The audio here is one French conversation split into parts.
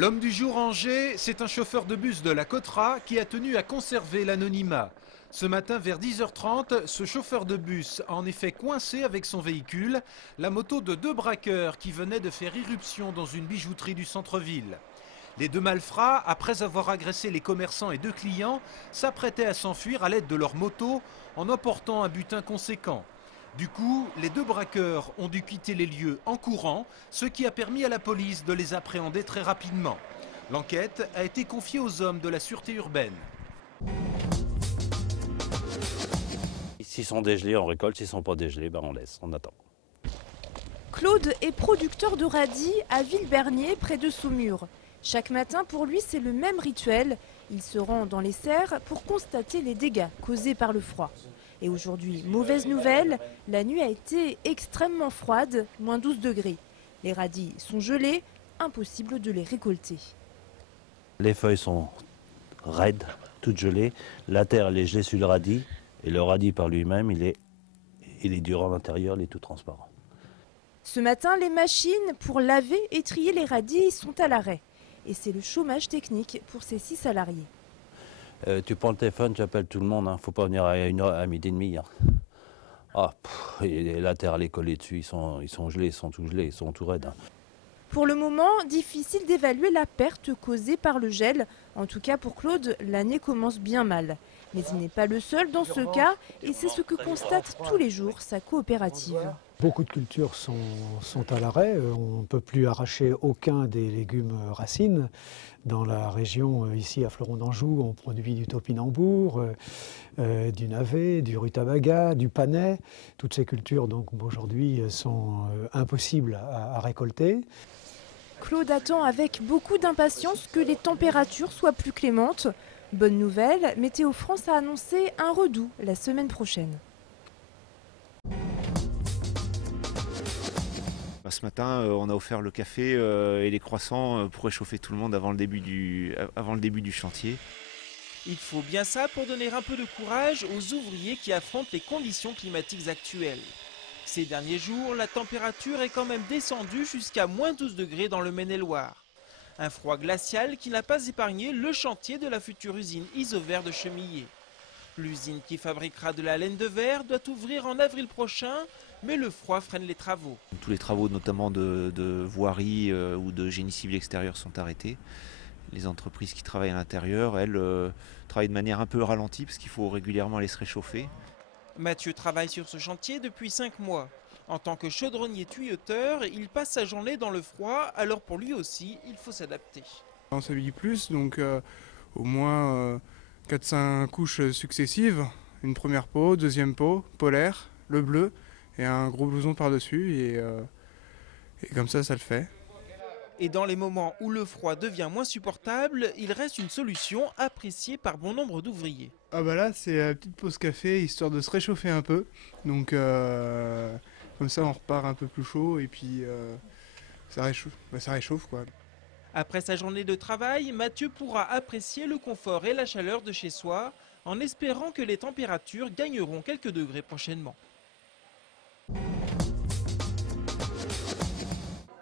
L'homme du jour Angers, c'est un chauffeur de bus de la Cottera qui a tenu à conserver l'anonymat. Ce matin vers 10h30, ce chauffeur de bus a en effet coincé avec son véhicule la moto de deux braqueurs qui venaient de faire irruption dans une bijouterie du centre-ville. Les deux malfrats, après avoir agressé les commerçants et deux clients, s'apprêtaient à s'enfuir à l'aide de leur moto en emportant un butin conséquent. Du coup, les deux braqueurs ont dû quitter les lieux en courant, ce qui a permis à la police de les appréhender très rapidement. L'enquête a été confiée aux hommes de la sûreté urbaine. S'ils sont dégelés, on récolte. S'ils ne sont pas dégelés, on laisse, on attend. Claude est producteur de radis à Villebernier, près de Saumur. Chaque matin, pour lui, c'est le même rituel. Il se rend dans les serres pour constater les dégâts causés par le froid. Et aujourd'hui, mauvaise nouvelle, la nuit a été extrêmement froide, moins 12 degrés. Les radis sont gelés, impossible de les récolter. Les feuilles sont raides, toutes gelées. La terre elle est gelée sur le radis. Et le radis par lui-même, il est dur en intérieur, il est tout transparent. Ce matin, les machines pour laver et trier les radis sont à l'arrêt. Et c'est le chômage technique pour ces 6 salariés. Tu prends le téléphone, tu appelles tout le monde, faut pas venir à midi et demi. Et la terre elle est collée dessus, ils sont gelés, ils sont tout gelés, ils sont tout raides. Pour le moment, difficile d'évaluer la perte causée par le gel. En tout cas pour Claude, l'année commence bien mal. Mais il n'est pas le seul dans ce cas et c'est ce que constate tous les jours sa coopérative. Beaucoup de cultures sont à l'arrêt. On ne peut plus arracher aucun des légumes racines. Dans la région, ici à Fleuron d'Anjou, on produit du topinambour, du navet, du rutabaga, du panais. Toutes ces cultures donc aujourd'hui sont impossibles à récolter. Claude attend avec beaucoup d'impatience que les températures soient plus clémentes. Bonne nouvelle, Météo France a annoncé un redoux la semaine prochaine. Ce matin, on a offert le café et les croissants pour réchauffer tout le monde avant le début du chantier. Il faut bien ça pour donner un peu de courage aux ouvriers qui affrontent les conditions climatiques actuelles. Ces derniers jours, la température est quand même descendue jusqu'à moins 12 degrés dans le Maine-et-Loire. Un froid glacial qui n'a pas épargné le chantier de la future usine Isover de Chemillé. L'usine qui fabriquera de la laine de verre doit ouvrir en avril prochain, mais le froid freine les travaux. Tous les travaux, notamment de voirie ou de génie civil extérieur, sont arrêtés. Les entreprises qui travaillent à l'intérieur, elles, travaillent de manière un peu ralentie parce qu'il faut régulièrement aller se réchauffer. Mathieu travaille sur ce chantier depuis 5 mois. En tant que chaudronnier tuyauteur, il passe sa journée dans le froid, alors pour lui aussi, il faut s'adapter. On s'habille plus, donc au moins 4-5 couches successives. Une première peau, deuxième peau, polaire, le bleu et un gros blouson par-dessus. Et comme ça le fait. Et dans les moments où le froid devient moins supportable, il reste une solution appréciée par bon nombre d'ouvriers. Ah bah là, c'est la petite pause café, histoire de se réchauffer un peu. Donc comme ça, on repart un peu plus chaud et puis ça réchauffe quoi. Après sa journée de travail, Mathieu pourra apprécier le confort et la chaleur de chez soi, en espérant que les températures gagneront quelques degrés prochainement.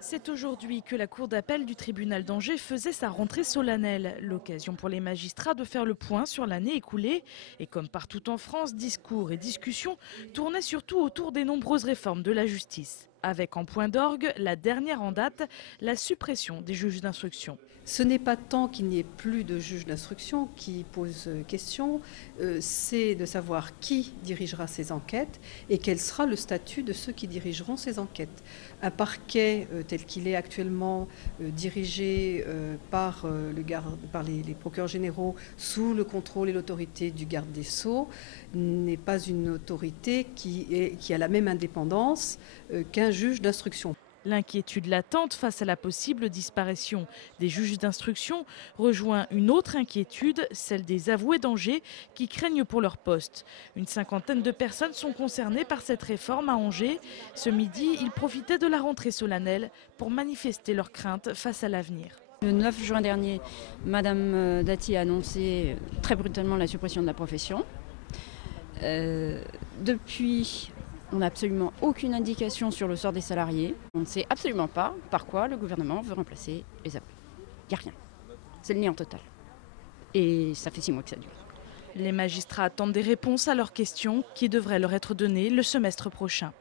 C'est aujourd'hui que la cour d'appel du tribunal d'Angers faisait sa rentrée solennelle. L'occasion pour les magistrats de faire le point sur l'année écoulée. Et comme partout en France, discours et discussions tournaient surtout autour des nombreuses réformes de la justice. Avec en point d'orgue, la dernière en date, la suppression des juges d'instruction. Ce n'est pas tant qu'il n'y ait plus de juges d'instruction qui pose question, c'est de savoir qui dirigera ces enquêtes et quel sera le statut de ceux qui dirigeront ces enquêtes. Un parquet tel qu'il est actuellement dirigé par les procureurs généraux sous le contrôle et l'autorité du garde des Sceaux n'est pas une autorité qui a la même indépendance qu'un juge d'instruction. L'inquiétude latente face à la possible disparition des juges d'instruction rejoint une autre inquiétude, celle des avoués d'Angers qui craignent pour leur poste. Une cinquantaine de personnes sont concernées par cette réforme à Angers. Ce midi, ils profitaient de la rentrée solennelle pour manifester leurs craintes face à l'avenir. Le 9 juin dernier, Madame Dati a annoncé très brutalement la suppression de la profession. Depuis, on n'a absolument aucune indication sur le sort des salariés. On ne sait absolument pas par quoi le gouvernement veut remplacer les avoués. Il n'y a rien. C'est le néant total. Et ça fait 6 mois que ça dure. Les magistrats attendent des réponses à leurs questions qui devraient leur être données le semestre prochain.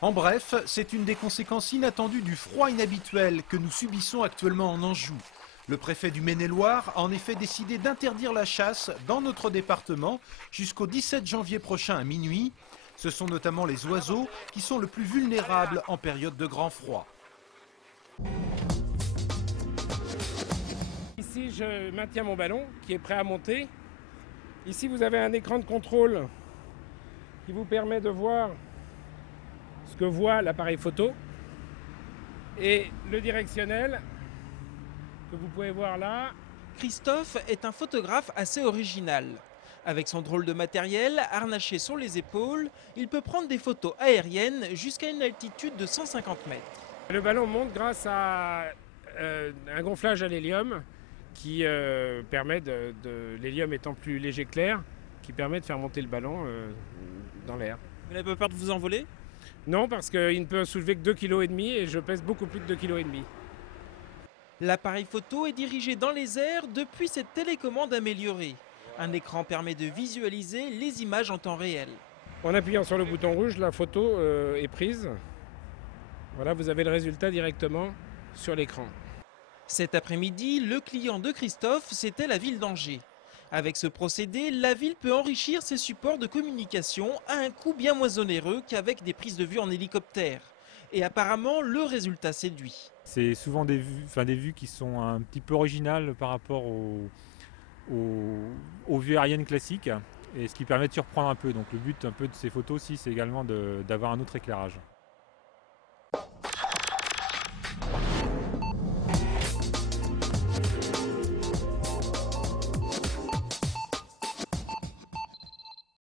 En bref, c'est une des conséquences inattendues du froid inhabituel que nous subissons actuellement en Anjou. Le préfet du Maine-et-Loire a en effet décidé d'interdire la chasse dans notre département jusqu'au 17 janvier prochain à minuit. Ce sont notamment les oiseaux qui sont le plus vulnérables en période de grand froid. Ici, je maintiens mon ballon qui est prêt à monter. Ici, vous avez un écran de contrôle qui vous permet de voir ce que voit l'appareil photo. Et le directionnel que vous pouvez voir là. Christophe est un photographe assez original. Avec son drôle de matériel harnaché sur les épaules, il peut prendre des photos aériennes jusqu'à une altitude de 150 mètres. Le ballon monte grâce à un gonflage à l'hélium qui permet, l'hélium étant plus léger que l'air, qui permet de faire monter le ballon dans l'air. Vous n'avez pas peur de vous envoler? Non, parce qu'il ne peut soulever que 2,5 kg et je pèse beaucoup plus de 2,5 kg. L'appareil photo est dirigé dans les airs depuis cette télécommande améliorée. Un écran permet de visualiser les images en temps réel. En appuyant sur le bouton rouge, la photo est prise. Voilà, vous avez le résultat directement sur l'écran. Cet après-midi, le client de Christophe, c'était la ville d'Angers. Avec ce procédé, la ville peut enrichir ses supports de communication à un coût bien moins onéreux qu'avec des prises de vue en hélicoptère. Et apparemment, le résultat séduit. C'est souvent des vues qui sont un petit peu originales par rapport aux vues aériennes classiques, et ce qui permet de surprendre un peu. Donc le but un peu de ces photos aussi, c'est également d'avoir un autre éclairage.